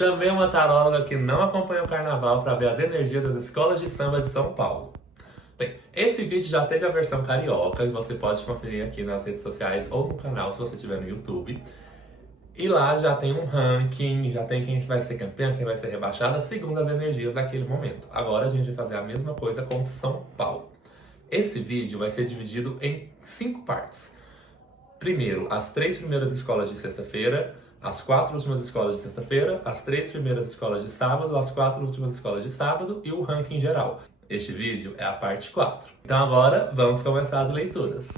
Chamei uma taróloga que não acompanha o carnaval para ver as energias das escolas de samba de São Paulo. Bem, esse vídeo já teve a versão carioca e você pode conferir aqui nas redes sociais ou no canal se você estiver no YouTube. E lá já tem um ranking, já tem quem vai ser campeão, quem vai ser rebaixada, segundo as energias daquele momento. Agora a gente vai fazer a mesma coisa com São Paulo. Esse vídeo vai ser dividido em 5 partes. Primeiro, as 3 primeiras escolas de sexta-feira, as 4 últimas escolas de sexta-feira, as 3 primeiras escolas de sábado, as 4 últimas escolas de sábado e o ranking geral. Este vídeo é a parte 4. Então agora, vamos começar as leituras.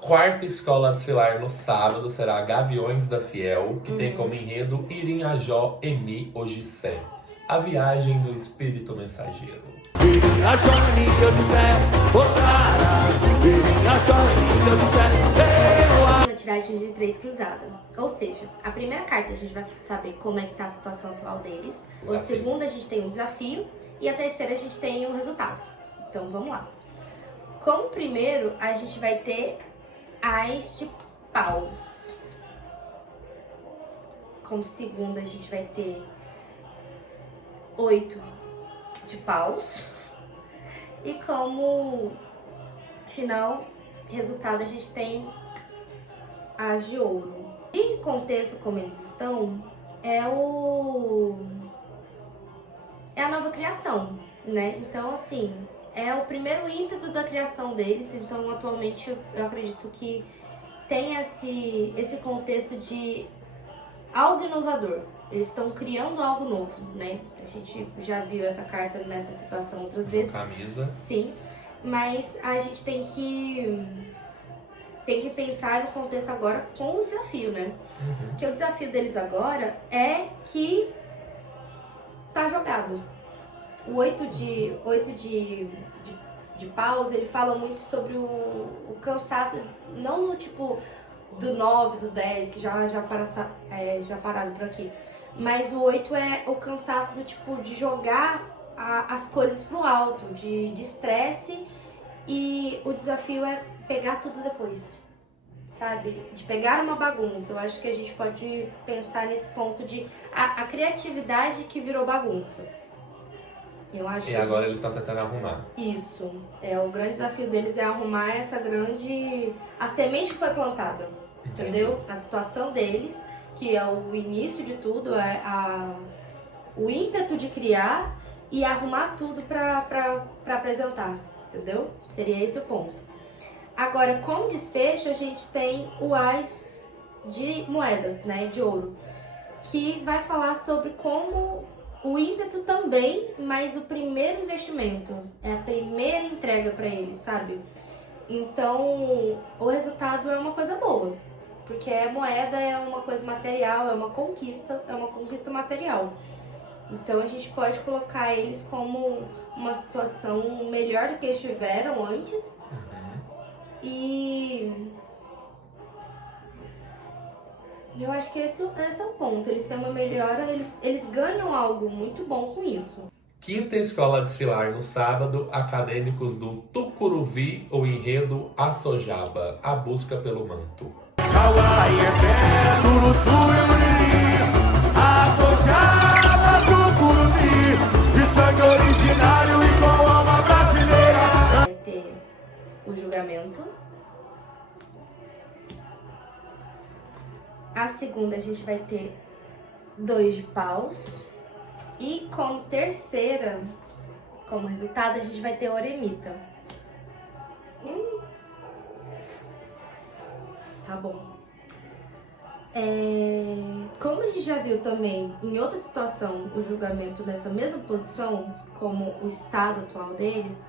Quarta escola desfilar no sábado será Gaviões da Fiel, que tem como enredo Irinhajó Emi Ogissé, a viagem do espírito mensageiro. Uma tiragem de 3 cruzada. Ou seja, a primeira carta a gente vai saber como é que tá a situação atual deles. A segunda a gente tem um desafio. E a terceira a gente tem um resultado. Então vamos lá. Como primeiro a gente vai ter As de Paus. Como segunda a gente vai ter 8 de Paus. E como final resultado a gente tem As de Ouro. E contexto como eles estão é a nova criação, né? Então, assim, é o primeiro ímpeto da criação deles. Então, atualmente, eu acredito que tem esse contexto de algo inovador. Eles estão criando algo novo, né? A gente já viu essa carta nessa situação outras vezes. Camisa. Sim, mas a gente tem que pensar no contexto agora com o desafio, né? Porque o desafio deles agora é que tá jogado. O 8 de paus, ele fala muito sobre o cansaço, não no tipo do 9, do 10, que já pararam por aqui. Mas o 8 é o cansaço do tipo de jogar as coisas pro alto, de estresse, e o desafio é pegar tudo depois, sabe? De pegar uma bagunça. Eu acho que a gente pode pensar nesse ponto de a criatividade que virou bagunça. Eu acho E agora eles estão tentando arrumar. Isso. O grande desafio deles é arrumar a semente que foi plantada. Entendeu? A situação deles, que é o início de tudo, é o ímpeto de criar e arrumar tudo pra apresentar. Entendeu? Seria esse o ponto. Agora, com desfecho, a gente tem o As de moedas, né? De ouro. Que vai falar sobre como o ímpeto também, mas o primeiro investimento, é a primeira entrega para eles, sabe? Então, o resultado é uma coisa boa, porque a moeda é uma coisa material, é uma conquista material. Então, a gente pode colocar eles como uma situação melhor do que eles tiveram antes. E eu acho que esse é o ponto. Eles têm uma melhora, eles ganham algo muito bom com isso. Quinta escola desfilar no sábado, acadêmicos do Tucuruvi, o enredo Assojaba, a busca pelo manto. Assojaba, Tucuruvi, de sangue originário e com alma brasileira. Vai ter o julgamento. A segunda a gente vai ter 2 de paus. E como terceira, como resultado, a gente vai ter o eremita. Tá bom. Como a gente já viu também em outra situação o julgamento nessa mesma posição, como o estado atual deles,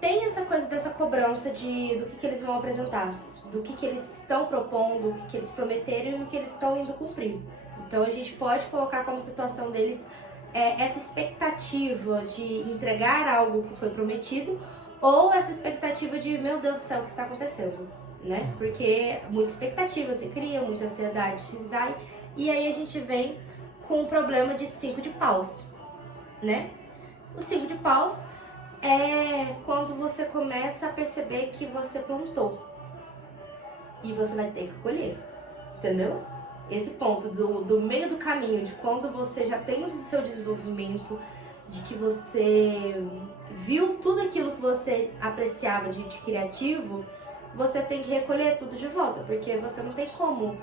tem essa coisa dessa cobrança do que eles vão apresentar, do que eles estão propondo, o que eles prometeram e o que eles estão indo cumprir. Então a gente pode colocar como situação deles essa expectativa de entregar algo que foi prometido, ou essa expectativa de, meu Deus do céu, o que está acontecendo, né? Porque muita expectativa se cria, muita ansiedade se vai, e aí a gente vem com o problema de 5 de paus, né? O 5 de paus é quando você começa a perceber que você plantou e você vai ter que colher, entendeu? Esse ponto do meio do caminho, de quando você já tem o seu desenvolvimento, de que você viu tudo aquilo que você apreciava de criativo, você tem que recolher tudo de volta, porque você não tem como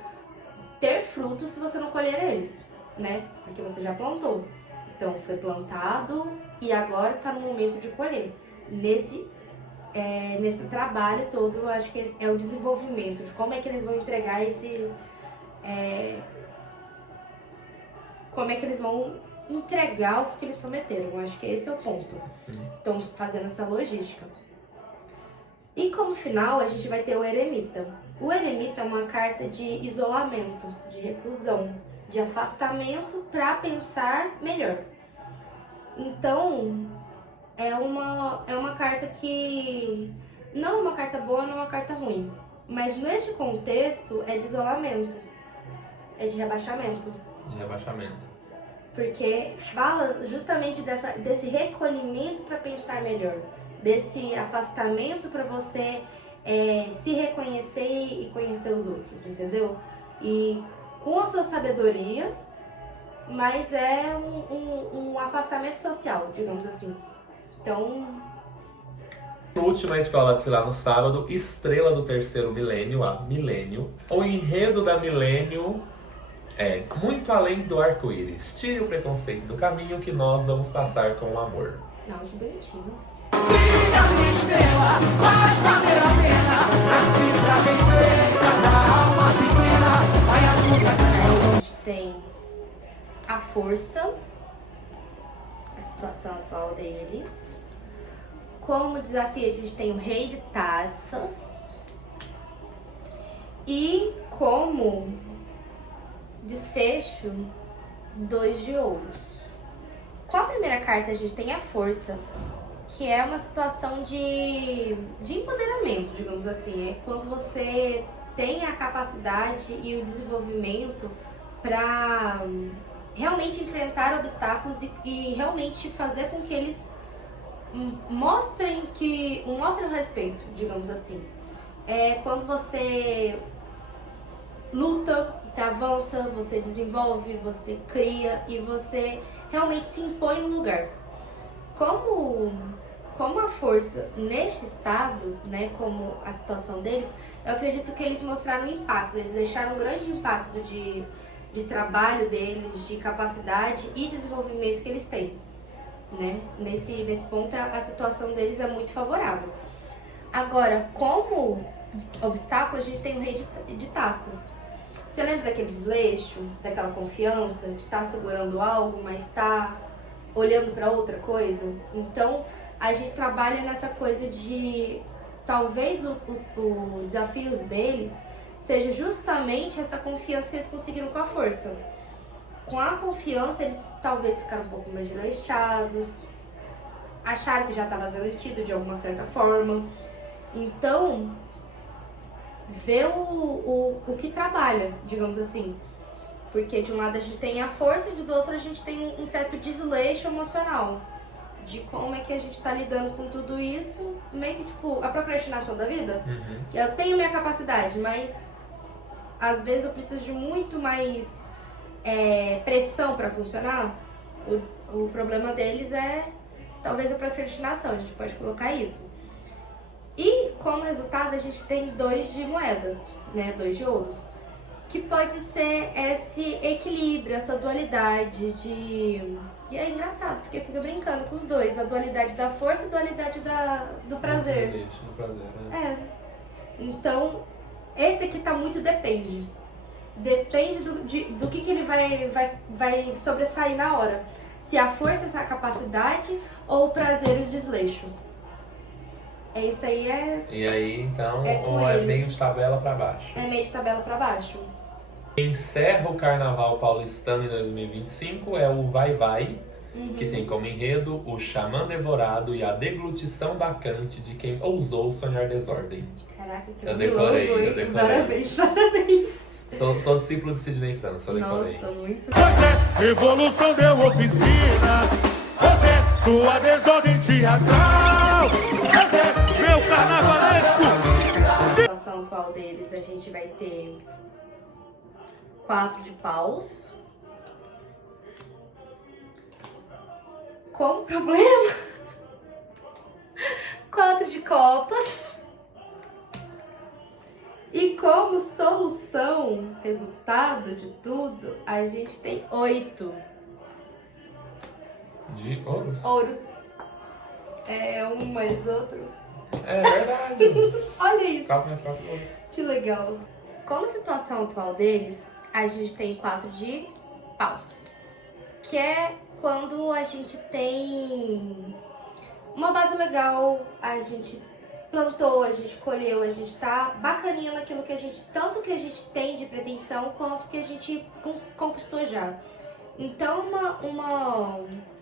ter frutos se você não colher eles, né? Porque você já plantou. Então foi plantado e agora está no momento de colher. Nesse trabalho todo, eu acho que é o desenvolvimento, de como é que eles vão entregar como é que eles vão entregar o que eles prometeram. Eu acho que esse é o ponto. Estão fazendo essa logística. E como final, a gente vai ter o eremita. O eremita é uma carta de isolamento, de reclusão, de afastamento para pensar melhor. Então, é uma carta que não é uma carta boa, não é uma carta ruim. Mas neste contexto é de isolamento, é de rebaixamento. De rebaixamento. Porque fala justamente desse recolhimento para pensar melhor, desse afastamento para você se reconhecer e conhecer os outros, entendeu? E com a sua sabedoria, mas é um afastamento social, digamos assim. Então... Última escola a desfilar no sábado, estrela do terceiro milênio, a Milênio. O enredo da Milênio é muito além do arco-íris. Tire o preconceito do caminho que nós vamos passar com o amor. Não, que bonitinho. Brilhante estrela, faz valer a pena, nasci pra vencer, cada alma pequena, vai a luta. A gente tem a força, a situação atual deles. Como desafio, a gente tem o rei de taças. E como desfecho, 2 de ouros. Com a primeira carta, a gente tem a força, que é uma situação de empoderamento, digamos assim. É quando você tem a capacidade e o desenvolvimento para realmente enfrentar obstáculos e realmente fazer com que eles mostrem o respeito, digamos assim. É quando você luta, você avança, você desenvolve, você cria e você realmente se impõe no lugar. Como a força neste estado, né, como a situação deles, eu acredito que eles mostraram impacto, eles deixaram um grande impacto de trabalho deles, de capacidade e desenvolvimento que eles têm. Né? Nesse ponto, a situação deles é muito favorável. Agora, como obstáculo, a gente tem o rei de taças. Você lembra daquele desleixo, daquela confiança, de estar segurando algo, mas estar olhando para outra coisa? Então, a gente trabalha nessa coisa de talvez o desafios deles seja justamente essa confiança que eles conseguiram com a força. Com a confiança, eles talvez ficaram um pouco mais desleixados, acharam que já estava garantido de alguma certa forma. Então, vê o que trabalha, digamos assim. Porque de um lado a gente tem a força e do outro a gente tem um certo desleixo emocional. De como é que a gente está lidando com tudo isso, meio que tipo a procrastinação da vida. Eu tenho minha capacidade, mas às vezes eu preciso de muito mais pressão para funcionar. O problema deles é talvez a procrastinação, a gente pode colocar isso. E como resultado a gente tem 2 de moedas, né, 2 de ouros, que pode ser esse equilíbrio, essa dualidade de... E é engraçado, porque fica brincando com os dois, a dualidade da força e a dualidade do prazer. Do prazer, né? Então, esse aqui tá muito depende. Depende do que ele vai sobressair na hora. Se a força é a capacidade ou o prazer e o desleixo. Isso aí E aí, então, ou eles. meio de tabela pra baixo. É meio de tabela pra baixo. Encerra o Carnaval paulistano em 2025 é o Vai Vai, que tem como enredo o xamã devorado e a deglutição bacante de quem ousou sonhar desordem. Caraca, que Eu decorei. Parabéns. Sou discípulo de Sidney França, eu decorei. Nossa, muito. Você, evolução deu oficina. Você, sua desordem teatral. Você, meu carnavalesco. A situação atual deles, a gente vai ter 4 de paus. Como problema, 4 de copas. E como solução, resultado de tudo, a gente tem 8 De ouros? ouros. É um mais outro. É verdade. Olha isso, 4 mais 4 ouros. que legal. Como situação atual deles, a gente tem 4 de paus. Que é quando a gente tem uma base legal, a gente plantou, a gente colheu, a gente tá bacaninha naquilo que a gente, tanto que a gente tem de pretensão, quanto que a gente conquistou já. Então,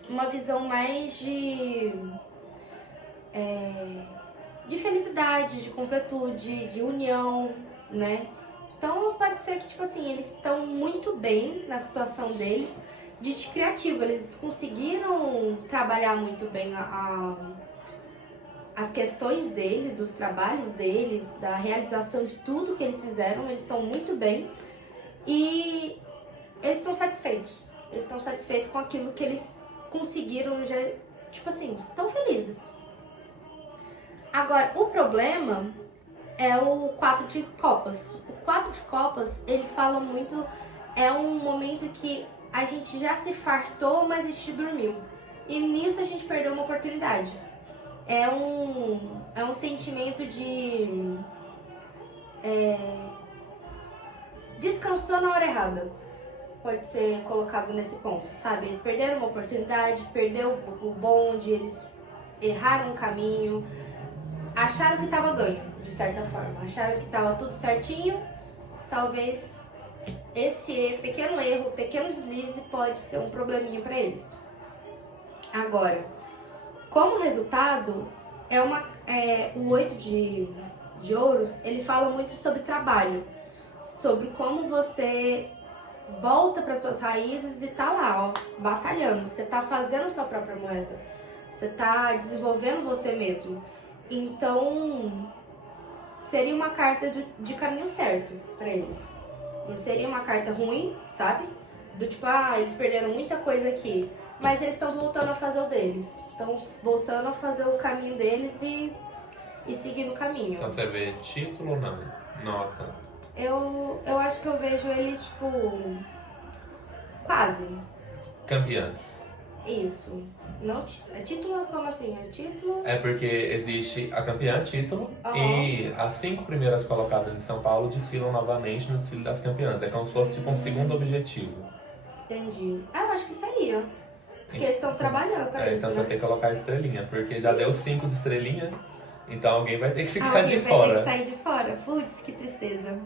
uma visão mais de felicidade, de completude, de união, né? Então, pode ser que, tipo assim, eles estão muito bem na situação deles, de criativo, eles conseguiram trabalhar muito bem as questões dele, dos trabalhos deles, da realização de tudo que eles fizeram, eles estão muito bem e eles estão satisfeitos. Eles estão satisfeitos com aquilo que eles conseguiram, já, tipo assim, estão felizes. Agora, o problema é o 4 de copas. O 4 de copas, ele fala muito, é um momento que a gente já se fartou, mas a gente dormiu. E nisso a gente perdeu uma oportunidade. É um sentimento de... descansou na hora errada. Pode ser colocado nesse ponto, sabe? Eles perderam uma oportunidade, perdeu o bonde, eles erraram o caminho, acharam que estava ganho, de certa forma. Acharam que estava tudo certinho, talvez esse pequeno erro, pequeno deslize pode ser um probleminha para eles. Agora, como resultado, o 8 de ouros, ele fala muito sobre trabalho, sobre como você volta para suas raízes e tá lá, ó, batalhando. Você tá fazendo sua própria moeda, você tá desenvolvendo você mesmo. Então, seria uma carta de caminho certo para eles. Não seria uma carta ruim, sabe? Do tipo, eles perderam muita coisa aqui, mas eles estão voltando a fazer o deles. Estão voltando a fazer o caminho deles e seguir o caminho. Então você vê título ou não? Nota. Eu acho que eu vejo eles, tipo, quase. Campeãs. Isso. Não, é título? Como assim? É título? É porque existe a campeã título Aham. e as 5 primeiras colocadas em São Paulo desfilam novamente no desfile das campeãs. É como se fosse tipo um segundo objetivo. Entendi. Eu acho que seria. Porque eles estão trabalhando pra isso, Então você né? tem que colocar estrelinha, porque já deu 5 de estrelinha, então alguém vai ter que ficar Alguém de vai fora. ter que sair de fora. Putz, que tristeza.